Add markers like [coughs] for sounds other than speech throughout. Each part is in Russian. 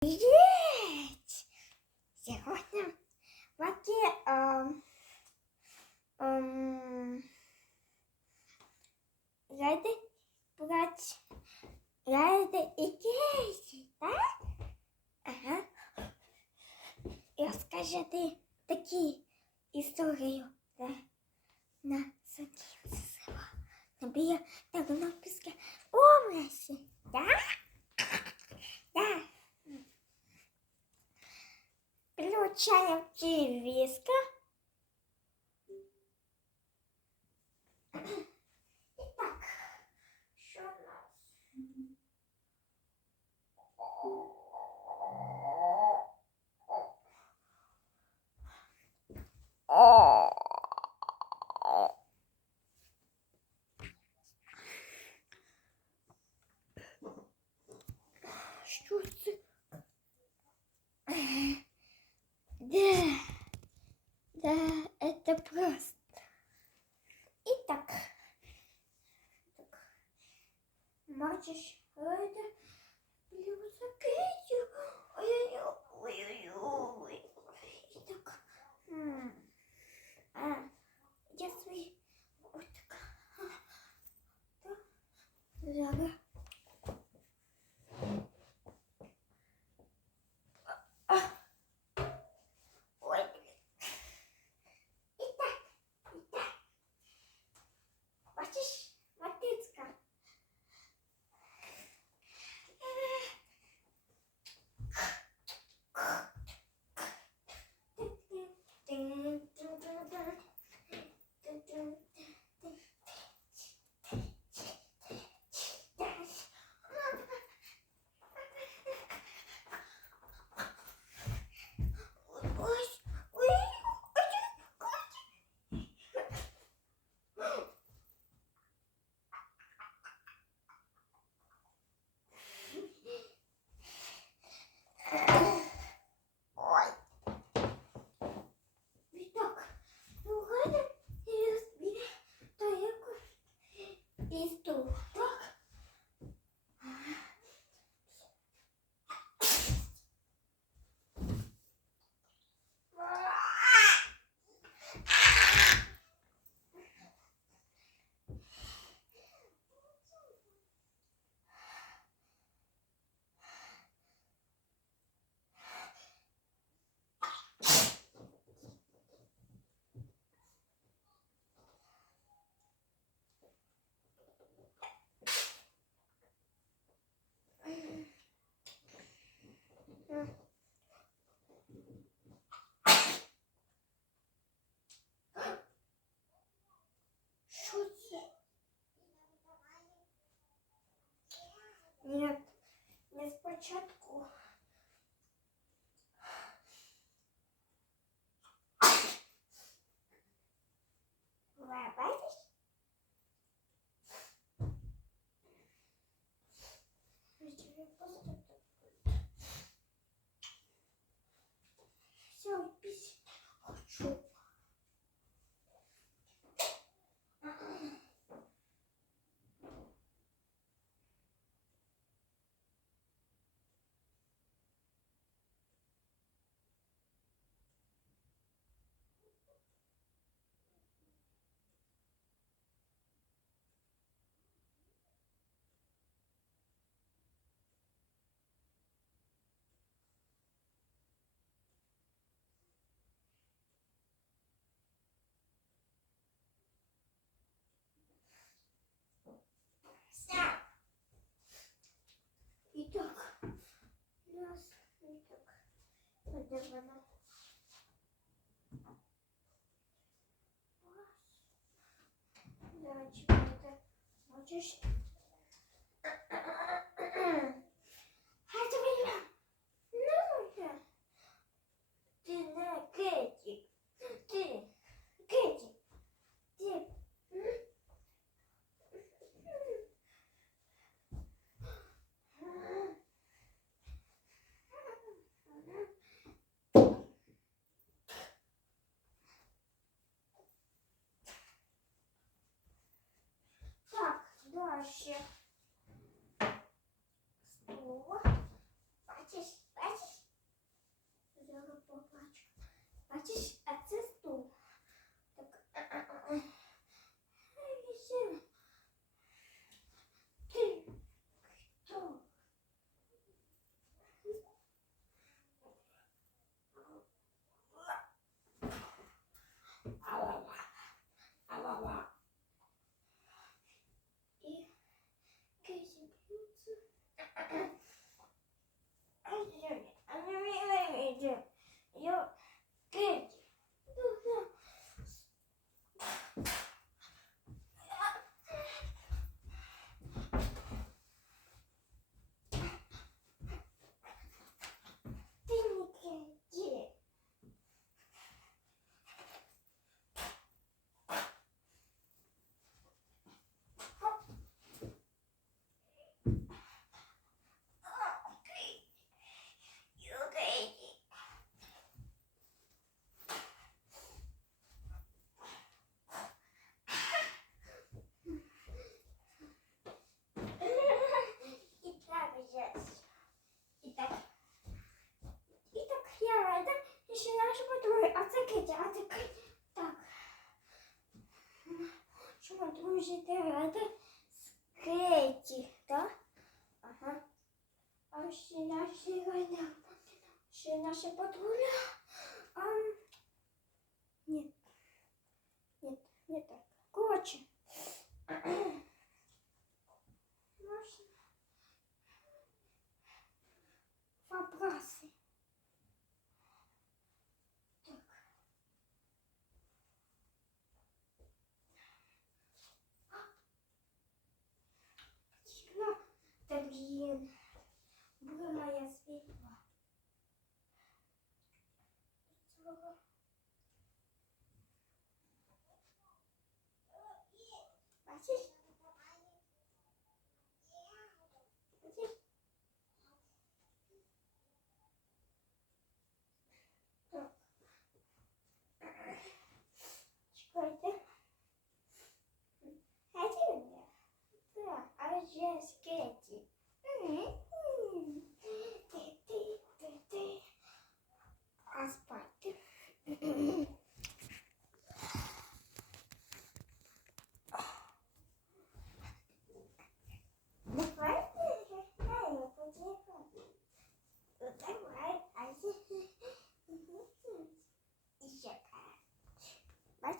Привіт! Сьогодні Ваки ем, ем, ради брати ради і кейсі, так? Ага. І розкажете такі історію, да? на Сокінцево. На біля Тернопільській області, так? Да. Включаем телевизор. Що це? Ні, не спочатку. Бачиш? Все, пись. Хочу. Стоп. Итак, раз, итак, где воно? Давай, это можешь? Дальше. Стул. киті, а ти киті. Так. Що ми друзі ради з Кеті, так? Ага. А всі наші ради, всі наші патруля. А, ні. Ні, не так. Коротше. Можна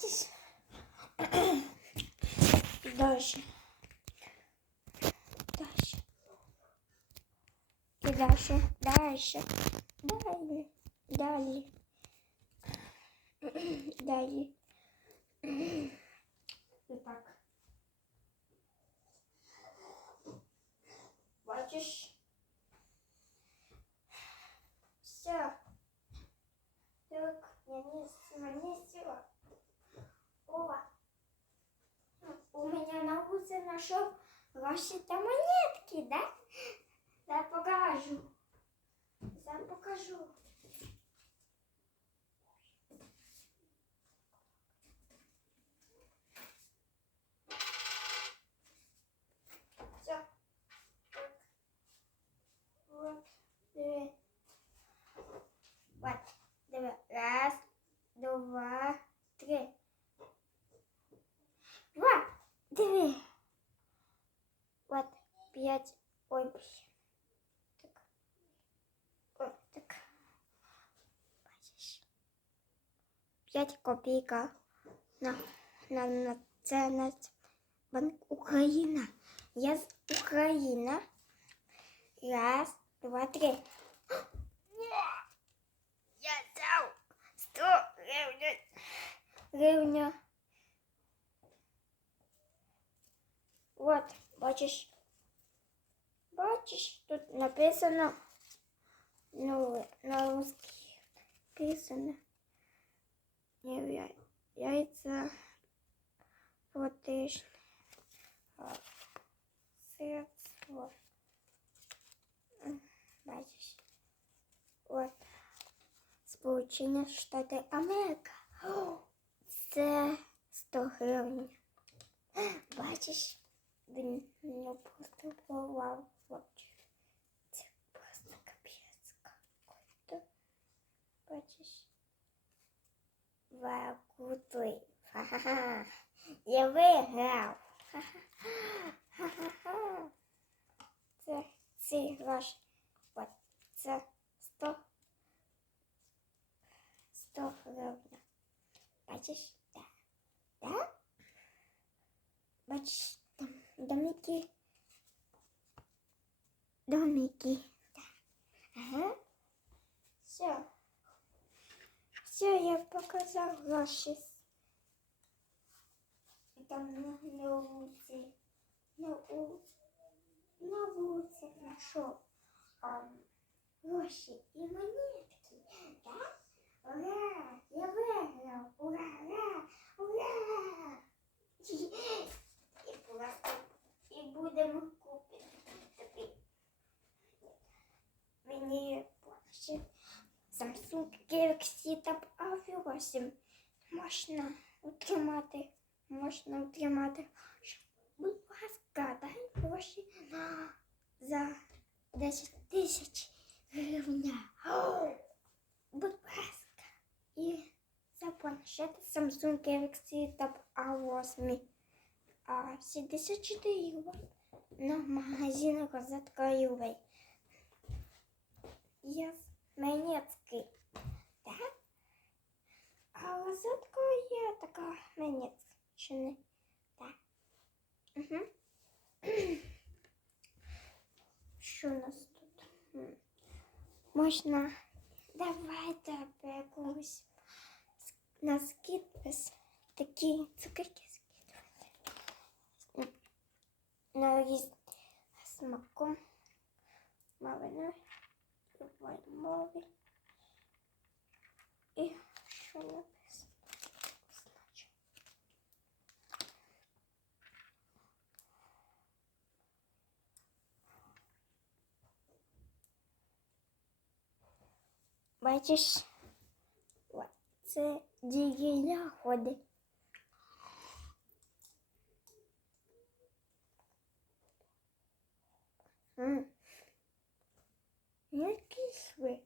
[clears throat] Дальше. Дальше. И дальше. Дальше. Далее. Далее. [clears throat] Далее. И так. Бачиш? 5. Ой, так. Ой, так. 5 копійка на, на, на це на банк Україна. Я з Україна. Раз, два, три. Я дав 100 гривень. Гривня. Вот, бачиш, Бачиш, тут написано ну, на русский. Написано. Яйца а, Средство. Бачиш. От. Сполучення Штати Америка. Це 100 гривень. Бачиш? Він не просто плавав Бачиш? Вакутуй. Ха-ха-ха. [laughs] Я виграв. Ха-ха-ха. [laughs] Це ці гроші. От це 100 100 гривень. Бачиш? Да. Да? Бачиш, там домики. Домики. Да. Ага. Все. Все, я показав гроші. І Там на, на вулиці. На вулиці. На вулиці знайшов. А, гроші і монетки. Да? Ура! Я виграв! Ура! Ура! Ура! І просто і будемо купити тобі. Мені більше Samsung Galaxy Tab A8 можна утримати. Можна утримати. Будь ласка, дай гроші на за 10 тисяч гривень. Будь ласка. І за це Samsung Galaxy Tab A8. А 74 ювей. На магазин розетка ювей. Я Менецький. Так? А розетка є така Менецьчини. Так. Угу. Що у [clears throat] нас тут? М. Можна давайте якусь на скидпис такі цукерки скидувати. М. На різ смаком малини, любої мови. І що написано? Значить. Бачиш, О, це дикі ягоди. М. Які ви?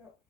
Я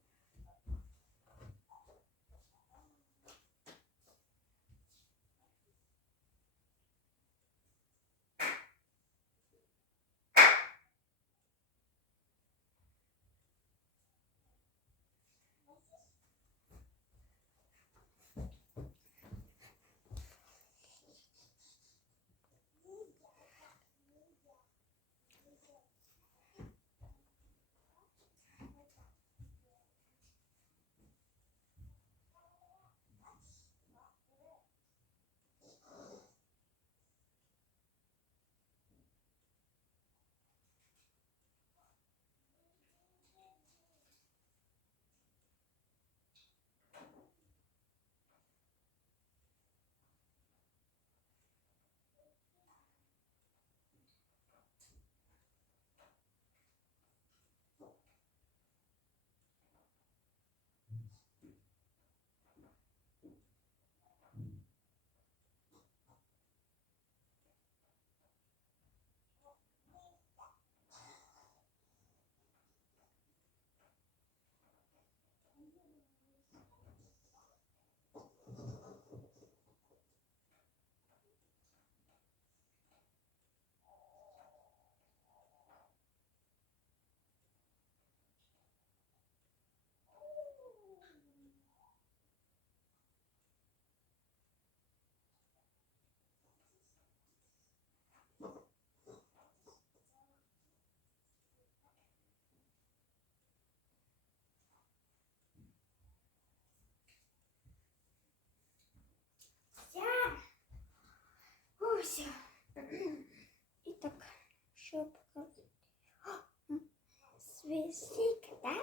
Покажу.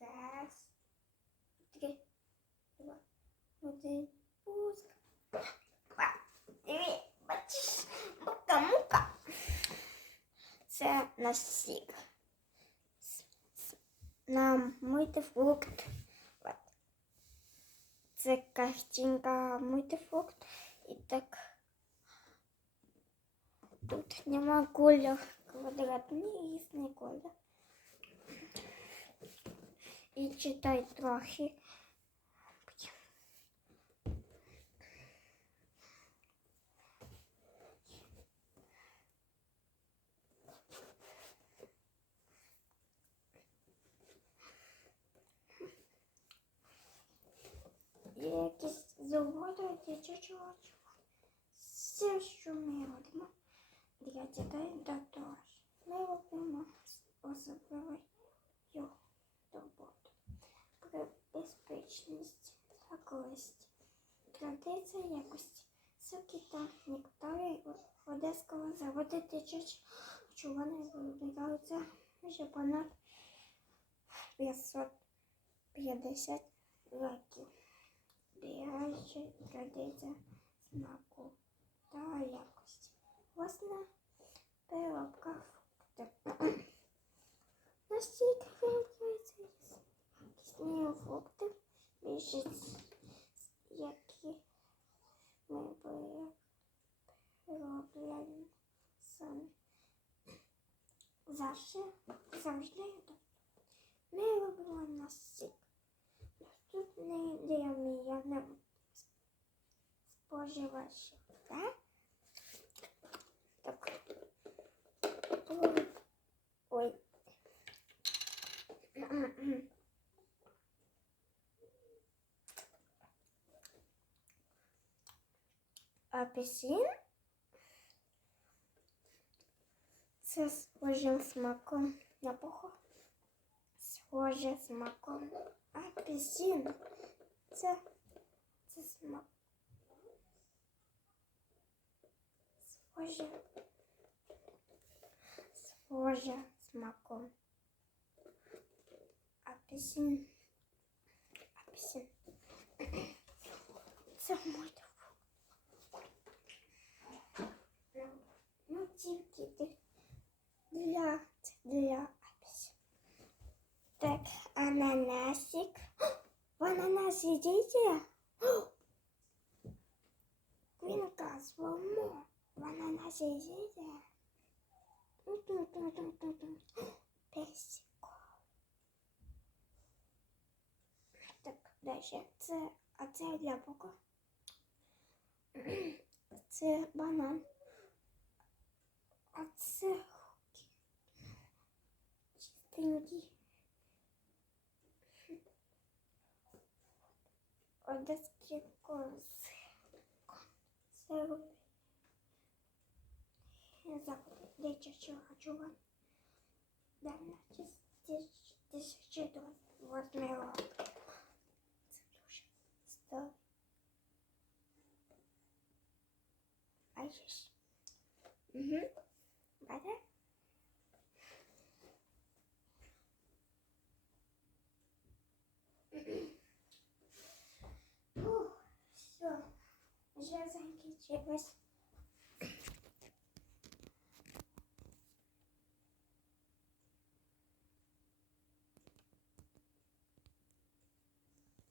Раз, три, два, один, пуск. Два, дві, бачиш, мука-мука. Це на на сік. С- с- На мультифрукт. От. Це картинка мультифрукт. І так. Тут нема колір квадратний різний колір. І читай трохи. Якісь заводи дитячого чого. Все, що ми робимо для дітей також. Ми робимо особливу його роботу. Про безпечність, захист, традиція якості, соки та нектари одеського заводу дитячого чого не виробляються вже понад 550 років збираючи традиція смаку та якості. Власна переробка фруктів. [clears throat] Настільки виробляються якісні фрукти, більшість які ми переробляємо самі. Завжди, завжди ми робимо насік. Споживачів, так? Так. Ой. Апельсин. Це схожим смаком на похо. Схоже смаком. Апельсин. Це, це смак. Схоже. Схоже смаком. Апельсин. Апельсин. [coughs] Це мой Ну, тільки для, для, для апельсин. Так, ананасик. В ананасі [gasps] діти. [gasps] Він казвамо. В ананасі діти. Песико. Так, далі. Це, а це яблуко. Це банан. А це чистенький. Одеський конс. Сироп. Запад дитячого харчування. Дана тисячі до восьми років. Це дуже старий. Бачиш? Угу. Бачиш? Фух, все, вже закінчилось.